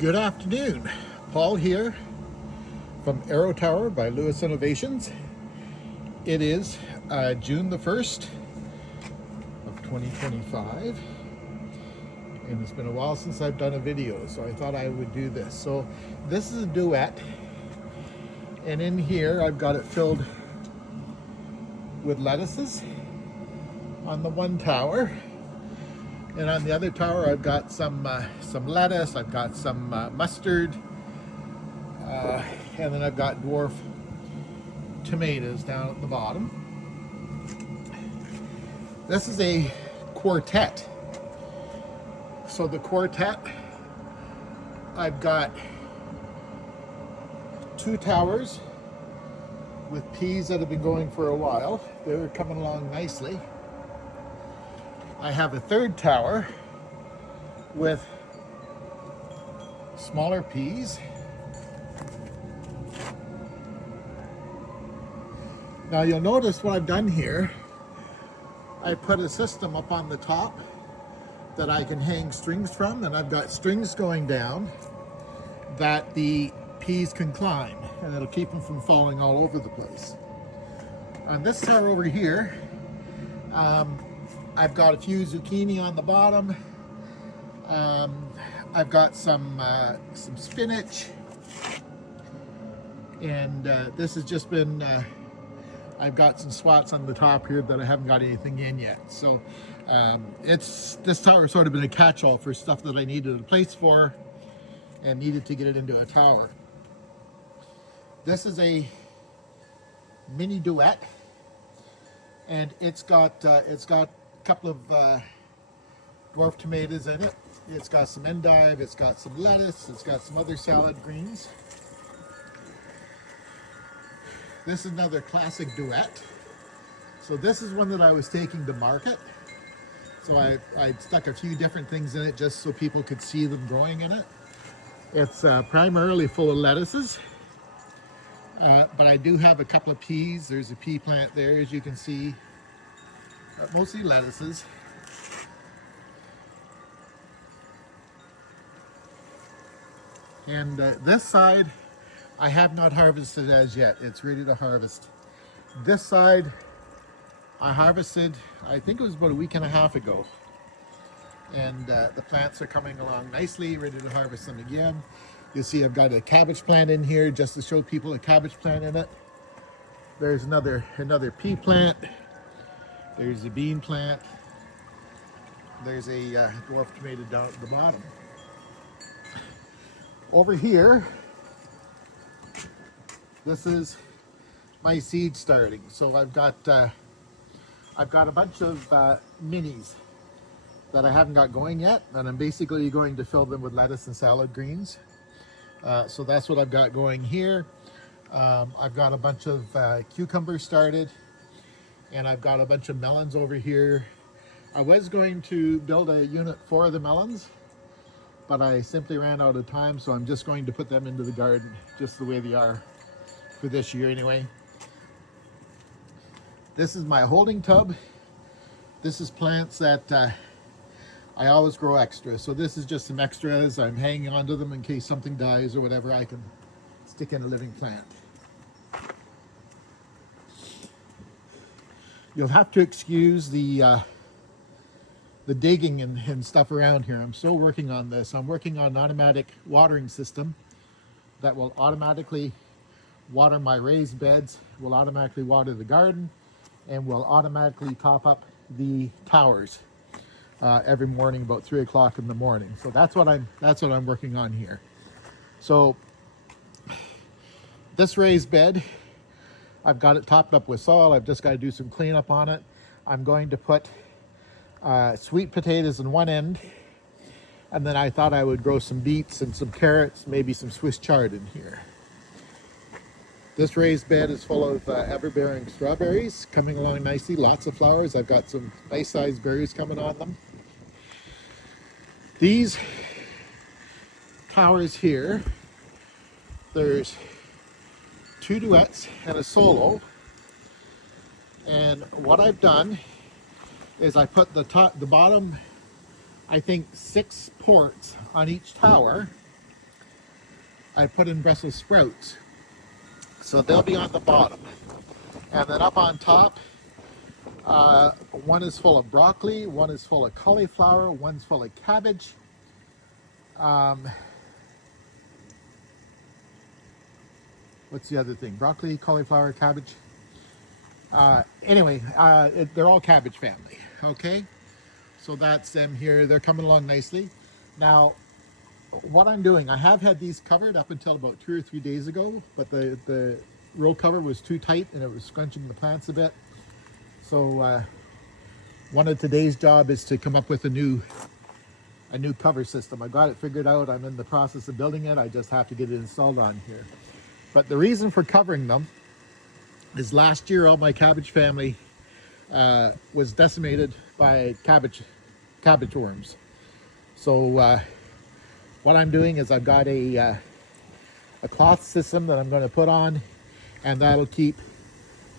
Good afternoon. Paul here from AEROTOWER by Lewis Innovations. It is June the 1st of 2025, and it's been a while since I've done a video, so I thought I would do this. So this is a duet, and in here I've got it filled with lettuces on the one tower. And on the other tower, I've got some lettuce, I've got some mustard, and then I've got dwarf tomatoes down at the bottom. This is a quartet. So the quartet, I've got two towers with peas that have been going for a while. They're coming along nicely. I have a third tower with smaller peas. Now you'll notice what I've done here. I put a system up on the top that I can hang strings from, and I've got strings going down that the peas can climb, and it'll keep them from falling all over the place. On this tower over here, I've got a few zucchini on the bottom. I've got some spinach, and this has just been. I've got some spots on the top here that I haven't got anything in yet. So this tower has sort of been a catch-all for stuff that I needed a place for, and needed to get it into a tower. This is a mini duet, and it's got a couple of dwarf tomatoes in it. It's got some endive, it's got some lettuce, it's got some other salad greens. This is another classic duet. So this is one that I was taking to market. So I stuck a few different things in it just so people could see them growing in it. It's primarily full of lettuces, but I do have a couple of peas. There's a pea plant there, as you can see. Mostly lettuces. And this side I have not harvested as yet. It's ready to harvest. This side I harvested, I think it was about a week and a half ago. And the plants are coming along nicely, ready to harvest them again. You'll see I've got a cabbage plant in here just to show people a cabbage plant in it. There's another pea plant. There's a bean plant. There's a dwarf tomato down at the bottom. Over here, this is my seed starting. So I've got a bunch of minis that I haven't got going yet, and I'm basically going to fill them with lettuce and salad greens. So that's what I've got going here. I've got a bunch of cucumbers started, and I've got a bunch of melons over here. I was going to build a unit for the melons, but I simply ran out of time, so I'm just going to put them into the garden just the way they are for this year anyway. This is my holding tub. This is plants that I always grow extra. So this is just some extras. I'm hanging onto them in case something dies or whatever. I can stick in a living plant. You'll have to excuse the digging and stuff around here. I'm still working on this. I'm working on an automatic watering system that will automatically water my raised beds, will automatically water the garden, and will automatically top up the towers every morning about 3 o'clock in the morning. So that's what I'm working on here. So this raised bed, I've got it topped up with soil. I've just got to do some cleanup on it. I'm going to put sweet potatoes in one end, and then I thought I would grow some beets and some carrots, maybe some Swiss chard in here. This raised bed is full of ever-bearing strawberries coming along nicely, lots of flowers. I've got some nice-sized berries coming on them. These towers here, there's two duets and a solo. And what I've done is I put the bottom, I think 6 ports on each tower. I put in Brussels sprouts. So they'll be on the bottom. And then up on top, one is full of broccoli, one is full of cauliflower, one's full of cabbage. What's the other thing? Broccoli, cauliflower, cabbage. Anyway, they're all cabbage family, okay? So that's them here. They're coming along nicely. Now, what I'm doing, I have had these covered up until about 2 or 3 days ago, but the row cover was too tight and it was scrunching the plants a bit. So one of today's job is to come up with a new cover system. I got it figured out. I'm in the process of building it. I just have to get it installed on here. But the reason for covering them is last year all my cabbage family was decimated by cabbage worms. So what I'm doing is I've got a cloth system that I'm going to put on, and that'll keep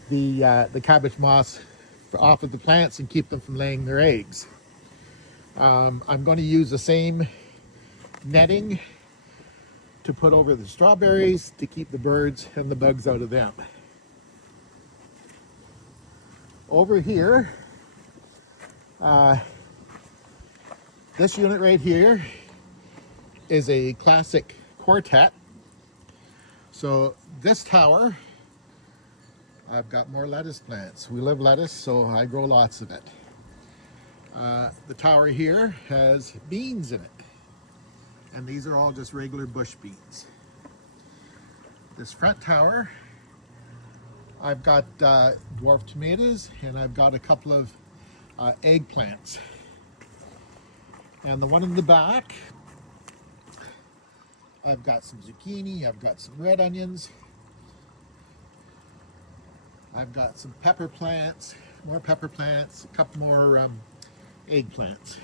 the cabbage moss off of the plants and keep them from laying their eggs. I'm going to use the same netting to put over the strawberries to keep the birds and the bugs out of them. Over here, this unit right here is a classic quartet. So this tower, I've got more lettuce plants. We live lettuce, so I grow lots of it. The tower here has beans in it, and these are all just regular bush beans. This front tower, I've got dwarf tomatoes, and I've got a couple of eggplants. And the one in the back, I've got some zucchini, I've got some red onions, I've got some pepper plants, more pepper plants, a couple more eggplants.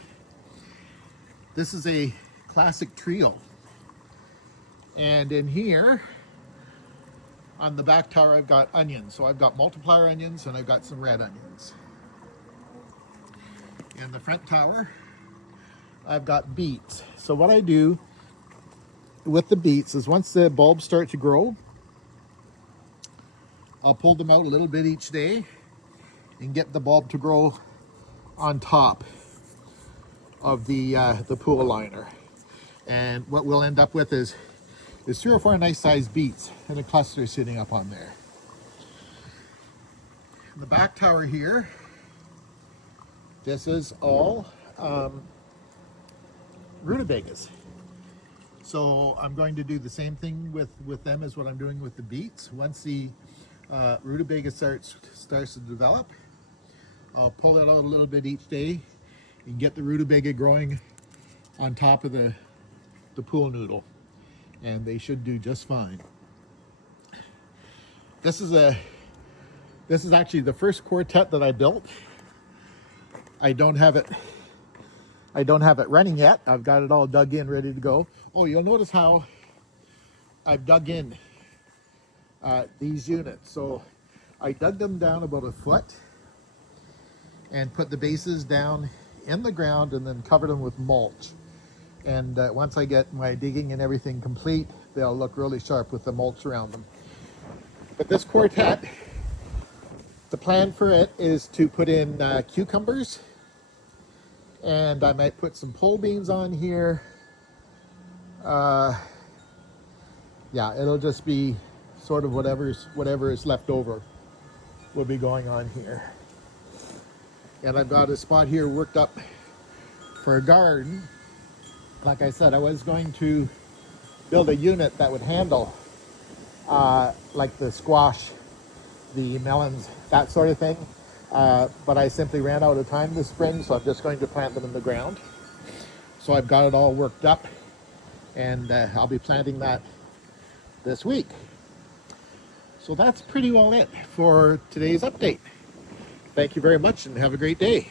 This is a classic trio. And in here, on the back tower, I've got onions. So I've got multiplier onions and I've got some red onions. In the front tower, I've got beets. So what I do with the beets is once the bulbs start to grow, I'll pull them out a little bit each day and get the bulb to grow on top of the pool liner. And what we'll end up with is 3 or 4 nice sized beets in a cluster sitting up on there. In the back tower here, this is all rutabagas. So I'm going to do the same thing with them as what I'm doing with the beets. Once the rutabaga starts to develop, I'll pull it out a little bit each day and get the rutabaga growing on top of the pool noodle, and they should do just fine. This is actually the first quartet that I built. I don't have it running yet. I've got it all dug in, ready to go. Oh, you'll notice how I've dug in these units. So I dug them down about 1 foot and put the bases down in the ground and then covered them with mulch. And once I get my digging and everything complete, they'll look really sharp with the mulch around them. But this quartet, the plan for it is to put in cucumbers, and I might put some pole beans on here. Yeah, it'll just be sort of whatever is left over will be going on here. And I've got a spot here worked up for a garden. Like I said, I was going to build a unit that would handle like the squash, the melons, that sort of thing. But I simply ran out of time this spring, so I'm just going to plant them in the ground. So I've got it all worked up, and I'll be planting that this week. So that's pretty well it for today's update. Thank you very much and have a great day.